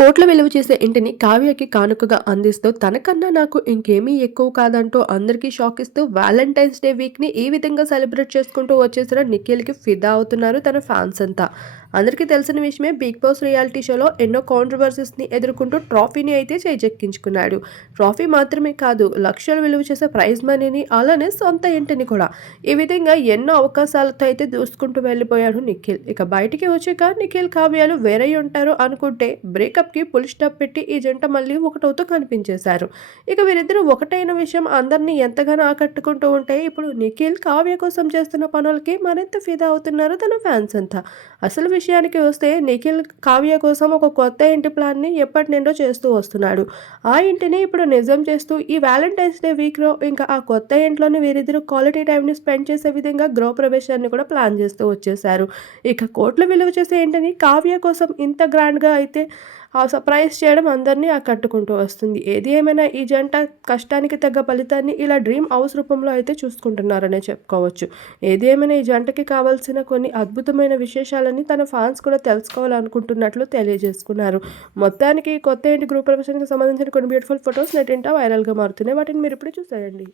కోట్ల విలువ చేసే ఇంటిని కావ్యకి కానుకగా అందిస్తూ తనకన్నా నాకు ఇంకేమీ ఎక్కువ కాదంటూ అందరికీ షాక్ ఇస్తూ వ్యాలంటైన్స్ డే వీక్ని ఈ విధంగా సెలబ్రేట్ చేసుకుంటూ వచ్చేసిన నిఖిల్కి ఫిదా అవుతున్నారు తన ఫ్యాన్స్ అంతా. అందరికీ తెలిసిన విషయమే, బిగ్ బాస్ రియాలిటీ షోలో ఎన్నో కాంట్రవర్సీస్ని ఎదుర్కొంటూ ట్రాఫీని అయితే చేజెక్కించుకున్నాడు. ట్రాఫీ మాత్రమే కాదు, లక్షలు విలువ చేసే ప్రైజ్ మనీని, అలానే సొంత ఇంటిని కూడా. ఈ విధంగా ఎన్నో అవకాశాలతో అయితే దూసుకుంటూ వెళ్ళిపోయాడు నిఖిల్. ఇక బయటికి వచ్చాక నిఖిల్ కావ్యాలు వేరై ఉంటారు అనుకుంటే బ్రేకప్కి ఫుల్ స్టాప్ పెట్టి ఈ జంట మళ్ళీ ఒకటవుతూ కనిపించేశారు. ఇక వీరిద్దరూ ఒకటైన విషయం అందరినీ ఎంతగానో ఆకట్టుకుంటూ ఉంటే, ఇప్పుడు నిఖిల్ కావ్య కోసం చేస్తున్న పనులకి మరింత ఫిదా అవుతున్నారు తన ఫ్యాన్స్ అంతా. అసలు విషయానికి వస్తే, నిఖిల్ కావ్య కోసం ఒక కొత్త ఇంటి ప్లాన్ని ఎప్పటి నుండో చేస్తూ వస్తున్నాడు. ఆ ఇంటిని ఇప్పుడు నిజం చేస్తూ ఈ వ్యాలంటైన్స్ డే వీక్లో ఇంకా ఆ కొత్త ఇంట్లోనే వీరిద్దరూ క్వాలిటీ టైంని స్పెండ్ చేసే విధంగా గృహప్రవేశాన్ని కూడా ప్లాన్ చేస్తూ వచ్చేశారు. ఇక కోట్లు విలువ చేసే ఇంటిని కావ్య కోసం ఇంత గ్రాండ్గా అయితే ఆ సర్ప్రైజ్ చేయడం అందరినీ ఆకట్టుకుంటూ వస్తుంది. ఏది ఏమైనా ఈ జంట కష్టానికి తగ్గ ఫలితాన్ని ఇలా డ్రీమ్ హౌస్ రూపంలో అయితే చూసుకుంటున్నారనే చెప్పుకోవచ్చు. ఏది ఏమైనా ఈ జంటకి కావాల్సిన కొన్ని అద్భుతమైన విశేషాలని తన ఫ్యాన్స్ కూడా తెలుసుకోవాలనుకుంటున్నట్లు తెలియజేసుకున్నారు. మొత్తానికి కొత్త ఇంటి గృహప్రవేశానికి సంబంధించిన కొన్ని బ్యూటిఫుల్ ఫొటోస్ నెట్టింట వైరల్గా మారుతున్నాయి. వాటిని మీరు ఇప్పుడు చూసేయండి.